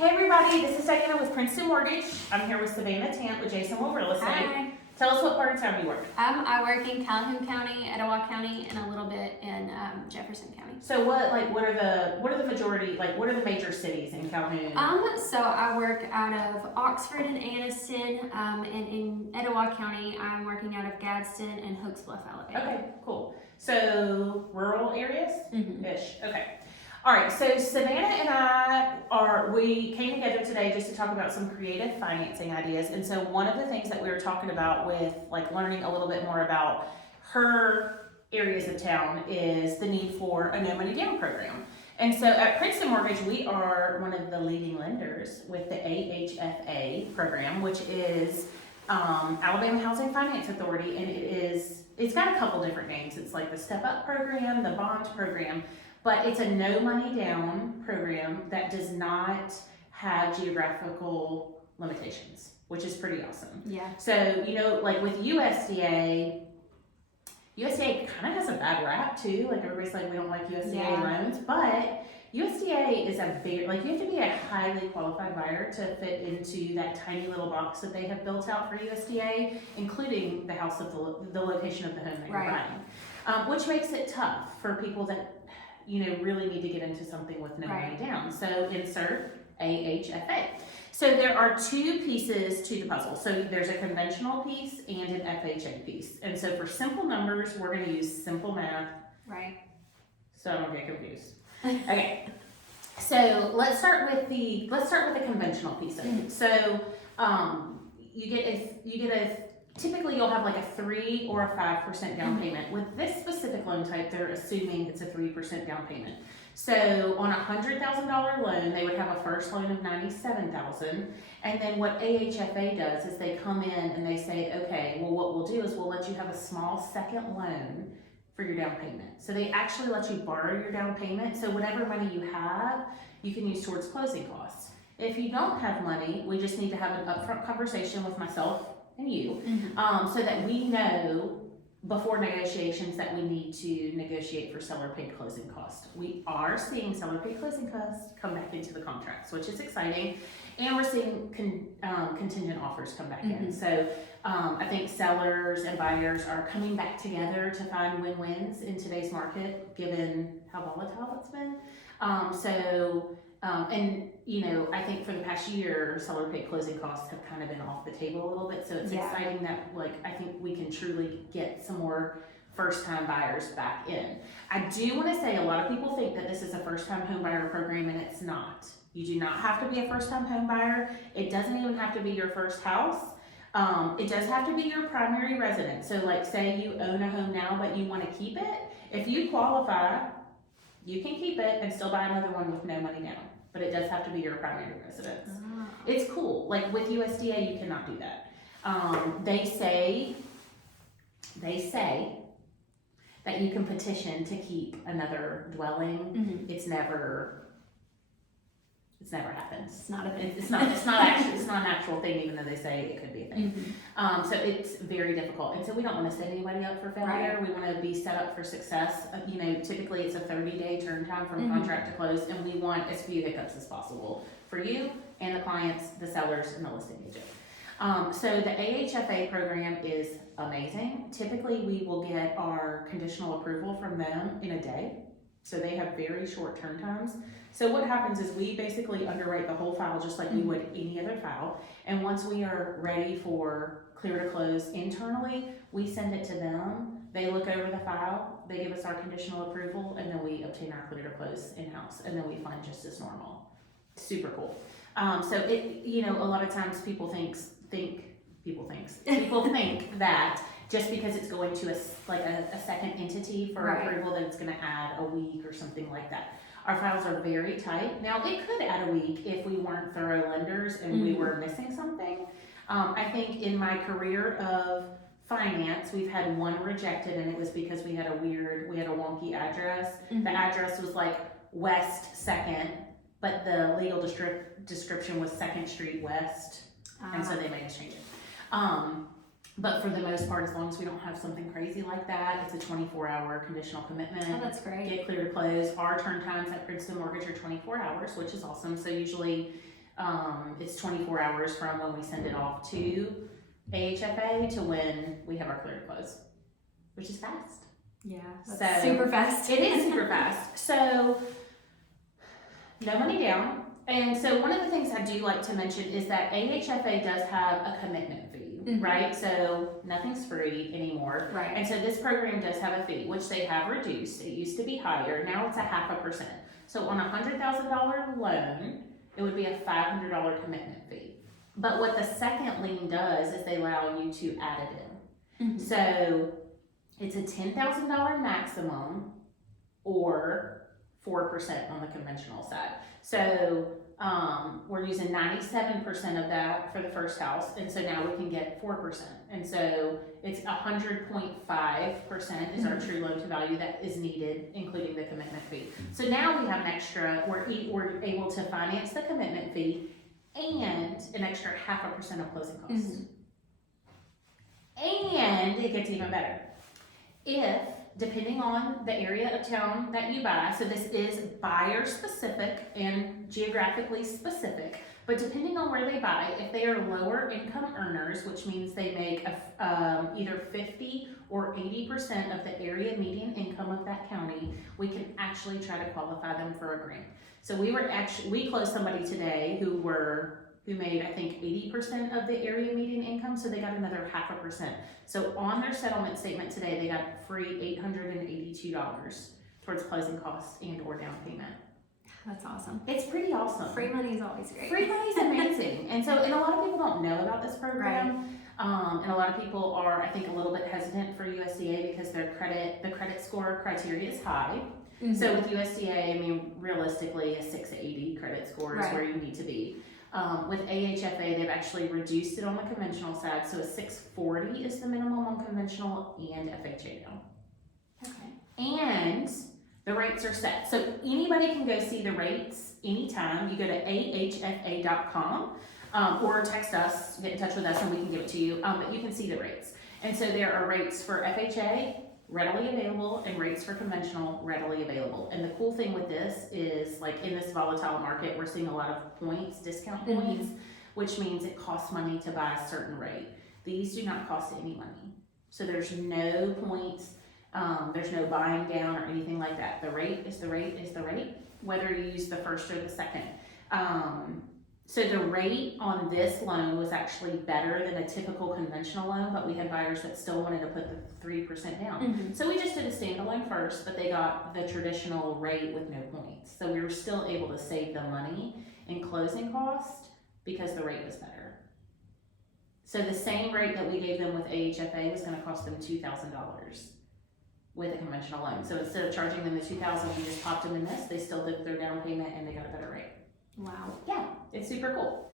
Hey everybody, this is Diana with Princeton Mortgage. I'm here with Savannah Tant with Jason Will Real Estate. Hi. Tell us what part of town you work. I work in Calhoun County, Etowah County, and a little bit in Jefferson County. So what are the major cities in Calhoun? So I work out of Oxford and Anniston, and in Etowah County, I'm working out of Gadsden and Hooks Bluff, Alabama. Okay, cool. So rural areas? Mm-hmm. Ish. Okay. All right, so Savannah and we came together today just to talk about some creative financing ideas. And so one of the things that we were talking about with learning a little bit more about her areas of town is the need for a No Money Down program. And so at Princeton Mortgage, we are one of the leading lenders with the AHFA program, which is Alabama Housing Finance Authority, and it's got a couple different names. It's like the Step Up program, the Bond program, but it's a no money down program that does not have geographical limitations, which is pretty awesome. Yeah. So, with USDA kind of has a bad rap too. Like everybody's like, we don't like USDA loans, but USDA is you have to be a highly qualified buyer to fit into that tiny little box that they have built out for USDA, including the house of the location of the home that you're buying, which makes it tough for people that really need to get into something with no money down. So insert AHFA. So there are two pieces to the puzzle. So there's a conventional piece and an FHA piece. And so for simple numbers, we're going to use simple math. Right. So I don't get confused. Okay. So let's start with the conventional piece of it. So typically you'll have like a 3 or a 5% down payment. With this specific loan type, they're assuming it's a 3% down payment. So on a $100,000 loan, they would have a first loan of $97,000, and then what AHFA does is they come in and they say, okay, well what we'll do is we'll let you have a small second loan for your down payment. So they actually let you borrow your down payment. So whatever money you have, you can use towards closing costs. If you don't have money, we just need to have an upfront conversation with myself and you, so that we know before negotiations that we need to negotiate for seller paid closing costs. We are seeing seller paid closing costs come back into the contracts, which is exciting, and we're seeing contingent offers come back in. So I think sellers and buyers are coming back together to find win-wins in today's market, given how volatile it's been. I think for the past year, seller paid closing costs have kind of been off the table a little bit. So it's exciting that I think we can truly get some more first time buyers back in. I do want to say a lot of people think that this is a first time home buyer program, and it's not. You do not have to be a first time home buyer. It doesn't even have to be your first house. It does have to be your primary residence. So say you own a home now, but you want to keep it. If you qualify, you can keep it and still buy another one with no money down. But it does have to be your primary residence. It's cool. With USDA, you cannot do that. They say that you can petition to keep another dwelling. It's never happened. It's not a thing. It's not an actual thing, even though they say it could be a thing. So it's very difficult, and so we don't want to set anybody up for failure. We want to be set up for success. Typically it's a 30-day turn time from contract to close, and we want as few hiccups as possible for you and the clients, the sellers, and the listing agent. So the AHFA program is amazing. Typically we will get our conditional approval from them in a day. So they have very short turn times. So what happens is we basically underwrite the whole file just like we would any other file. And once we are ready for clear to close internally, we send it to them. They look over the file, they give us our conditional approval, and then we obtain our clear to close in-house, and then we fund just as normal. Super cool. So it, a lot of times people think that just because it's going to a second entity for approval that it's going to add a week or something like that. Our files are very tight. Now it could add a week if we weren't thorough lenders and we were missing something. I think in my career of finance, we've had one rejected, and it was because we had a wonky address. The address was West 2nd, but the legal description was 2nd Street West, and so they made us change it. But for the most part, as long as we don't have something crazy like that, it's a 24-hour conditional commitment. Oh, that's great. Get clear to close. Our turn times at Princeton Mortgage are 24 hours, which is awesome. So usually It's 24 hours from when we send it off to AHFA to when we have our clear to close, which is fast. Yeah, So that's super fast. It is super fast. So no money down. And so one of the things I do like to mention is that AHFA does have a commitment fee, right? So nothing's free anymore. Right. And so this program does have a fee, which they have reduced. It used to be higher. Now it's a 0.5%. So on a $100,000 loan, it would be a $500 commitment fee. But what the second lien does is they allow you to add it in. So it's a $10,000 maximum or 4% on the conventional side. So we're using 97% of that for the first house, and so now we can get 4%. And so it's 100.5% is our true loan to value that is needed, including the commitment fee. So now we have an extra, we're able to finance the commitment fee and an extra 0.5% of closing costs. And it gets even better. If, depending on the area of town that you buy, so this is buyer specific and geographically specific, but depending on where they buy, if they are lower income earners, which means they make either 50 or 80% of the area median income of that county, we can actually try to qualify them for a grant. So we closed somebody today who made, I think, 80% of the area median income, so they got another 0.5%. So on their settlement statement today, they got free $882 towards closing costs and or down payment. That's awesome. It's pretty awesome. Free money is always great. Free money is amazing. And a lot of people don't know about this program. Right. And a lot of people are, I think, a little bit hesitant for USDA because the credit score criteria is high. So with USDA, I mean, realistically, a 680 credit score is where you need to be. With AHFA, they've actually reduced it on the conventional side, so a 640 is the minimum on conventional and FHA now. Okay. And the rates are set. So anybody can go see the rates anytime. You go to ahfa.com or text us, get in touch with us, and we can give it to you. But you can see the rates. And so there are rates for FHA, readily available, and rates for conventional readily available. And the cool thing with this is, like, in this volatile market, we're seeing a lot of points, discount points, which means it costs money to buy a certain rate. These do not cost any money. So there's no points, there's no buying down or anything like that. The rate is the rate is the rate, whether you use the first or the second. So the rate on this loan was actually better than a typical conventional loan, but we had buyers that still wanted to put the 3% down. So we just did a standalone first, but they got the traditional rate with no points. So we were still able to save the money in closing cost because the rate was better. So the same rate that we gave them with AHFA was going to cost them $2,000 with a conventional loan. So instead of charging them the $2,000, we just popped them in this. They still did their down payment and they got a better rate. Wow. Yeah, it's super cool.